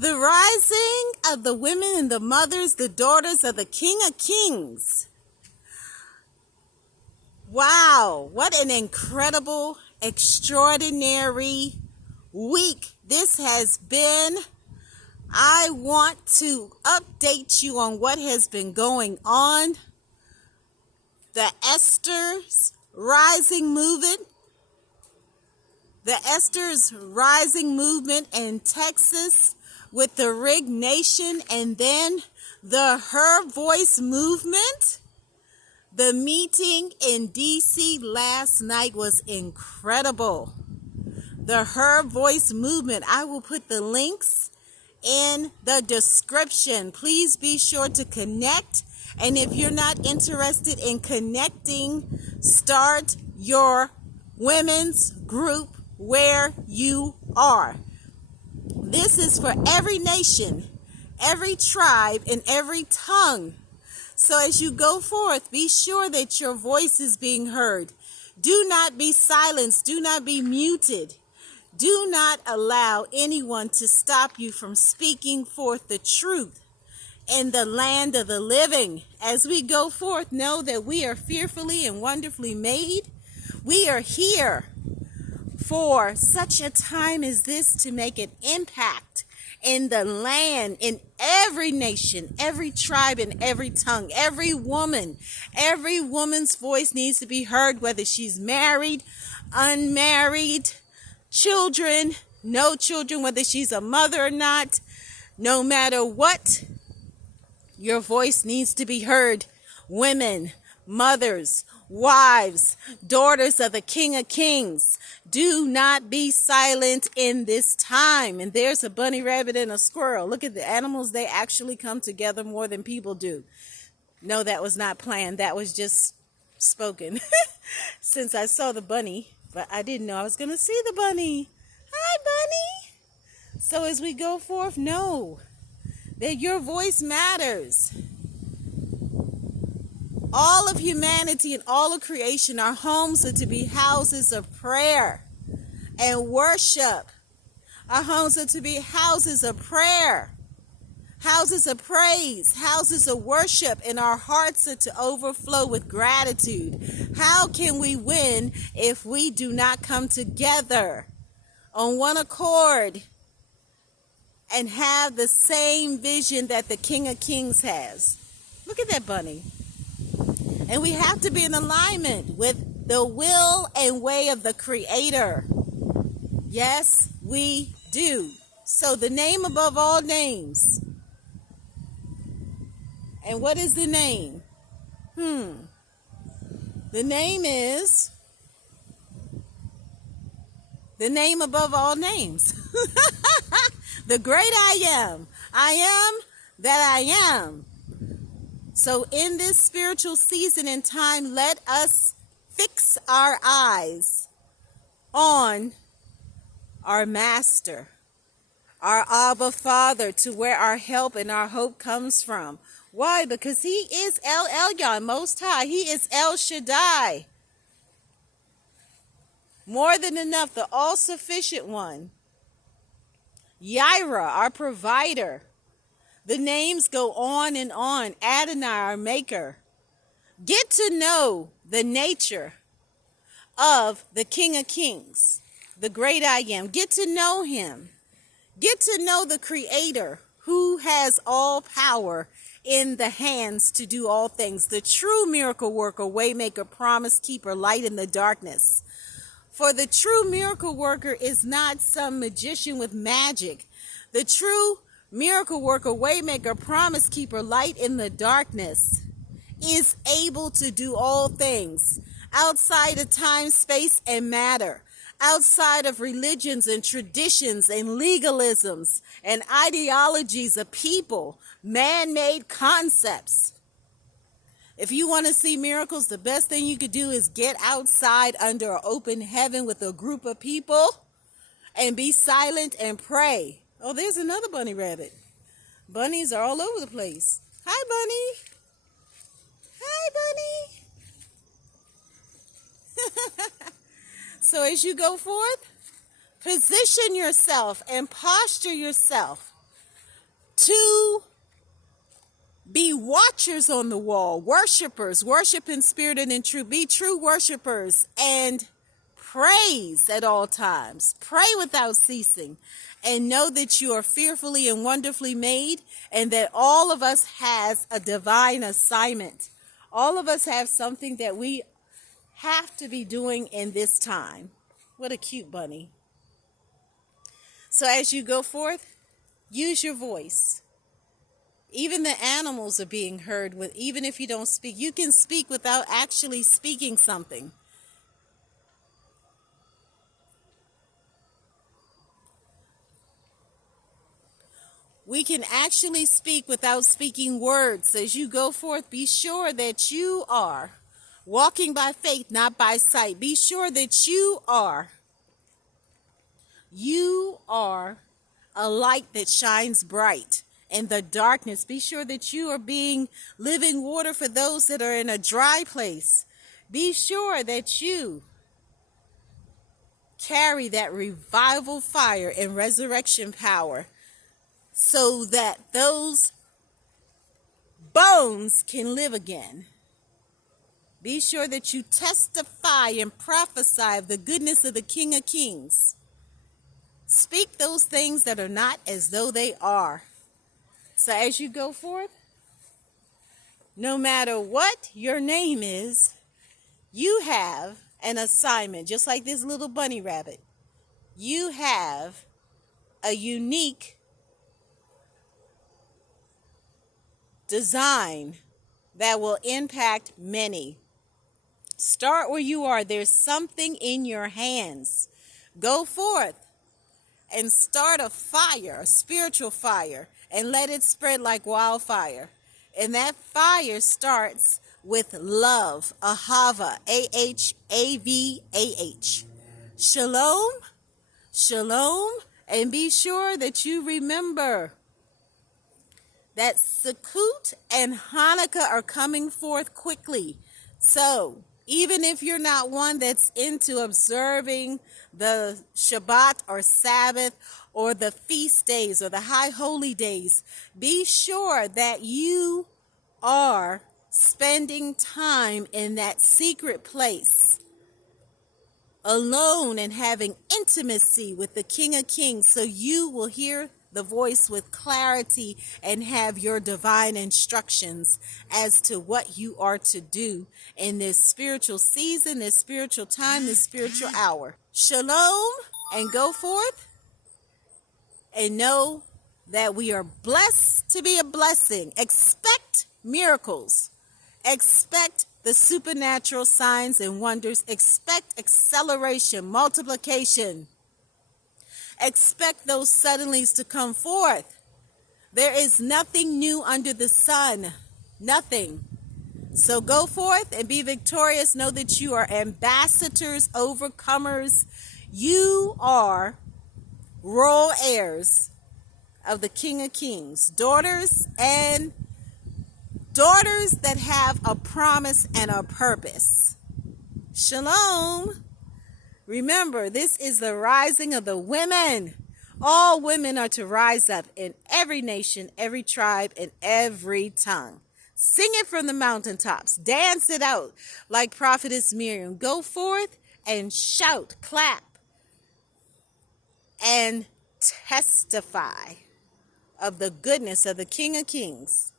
The rising of the women and the mothers, the daughters of the King of Kings. Wow, what an incredible, extraordinary week this has been. I want to update you on what has been going on. The Esther's Rising Movement. The Esther's Rising Movement in Texas with the Rig Nation, and then the Her Voice Movement. The meeting in D.C. last night was incredible. The Her Voice Movement. I will put the links in the description. Please be sure to connect. And if you're not interested in connecting, start your women's group where you are. This is for every nation, every tribe, and every tongue. So as you go forth, be sure that your voice is being heard. Do not be silenced. Do not be muted. Do not allow anyone to stop you from speaking forth the truth in the land of the living. As we go forth, know that we are fearfully and wonderfully made. We are here for such a time as this to make an impact in the land, in every nation, every tribe, and every tongue, every woman. Every woman's voice needs to be heard, whether she's married, unmarried, children, no children, whether she's a mother or not. No matter what, your voice needs to be heard. Women, mothers, wives, daughters of the King of Kings, do not be silent in this time. And there's a bunny rabbit and a squirrel. Look at the animals. They actually come together more than people do. No, that was not planned. That was just spoken. Since I saw the bunny, but I didn't know I was going to see the bunny. Hi, bunny. So as we go forth, know that your voice matters. All of humanity and all of creation, our homes are to be houses of prayer and worship. Our homes are to be houses of prayer, houses of praise, houses of worship, and our hearts are to overflow with gratitude. How can we win if we do not come together on one accord and have the same vision that the King of Kings has? Look at that bunny. And we have to be in alignment with the will and way of the Creator. Yes, we do. So the name above all names. And what is the name? The name is the name above all names. The great I am. I am that I am. So in this spiritual season and time, let us fix our eyes on our Master, our Abba Father, to where our help and our hope comes from. Why? Because He is El Elyon, Most High. He is El Shaddai. More than enough, the all-sufficient one. Yireh, our provider. The names go on and on. Adonai, our maker. Get to know the nature of the King of Kings, the great I am. Get to know Him. Get to know the Creator who has all power in the hands to do all things. The true miracle worker, waymaker, promise keeper, light in the darkness. For the true miracle worker is not some magician with magic. The true miracle worker, waymaker, promise keeper, light in the darkness is able to do all things outside of time, space, and matter, outside of religions and traditions and legalisms and ideologies of people, man-made concepts. If you want to see miracles, the best thing you could do is get outside under an open heaven with a group of people and be silent and pray. Oh, there's another bunny rabbit. Bunnies are all over the place. Hi, bunny. Hi, bunny. So as you go forth, position yourself and posture yourself to be watchers on the wall, worshipers, worship in spirit and in truth. Be true worshipers and praise at all times. Pray without ceasing. And know that you are fearfully and wonderfully made, and that all of us has a divine assignment. All of us have something that we have to be doing in this time. What a cute bunny. So as you go forth, use your voice. Even the animals are being heard with, even if you don't speak. You can speak without actually speaking something. We can actually speak without speaking words. As you go forth, be sure that you are walking by faith, not by sight. Be sure that you are a light that shines bright in the darkness. Be sure that you are being living water for those that are in a dry place. Be sure that you carry that revival fire and resurrection power so that those bones can live again. Be sure that you testify and prophesy of the goodness of the King of Kings. Speak those things that are not as though they are. So as you go forth, no matter what your name is, you have an assignment. Just like this little bunny rabbit, you have a unique design that will impact many. Start where you are. There's something in your hands. Go forth and start a fire, a spiritual fire, and let it spread like wildfire. And that fire starts with love, ahava, A-H-A-V-A-H. Shalom, shalom, and be sure that you remember that Sukkot and Hanukkah are coming forth quickly. So even if you're not one that's into observing the Shabbat or Sabbath or the feast days or the high holy days, be sure that you are spending time in that secret place alone and having intimacy with the King of Kings, so you will hear the voice with clarity and have your divine instructions as to what you are to do in this spiritual season, this spiritual time, this spiritual hour. Shalom, and go forth and know that we are blessed to be a blessing. Expect miracles. Expect the supernatural signs and wonders. Expect acceleration, multiplication. Expect those suddenlies to come forth. There is nothing new under the sun. Nothing. So go forth and be victorious. Know that you are ambassadors, overcomers. You are royal heirs of the King of Kings. Daughters that have a promise and a purpose. Shalom. Remember, this is the rising of the women. All women are to rise up in every nation, every tribe, and every tongue. Sing it from the mountaintops. Dance it out like Prophetess Miriam. Go forth and shout, clap, and testify of the goodness of the King of Kings.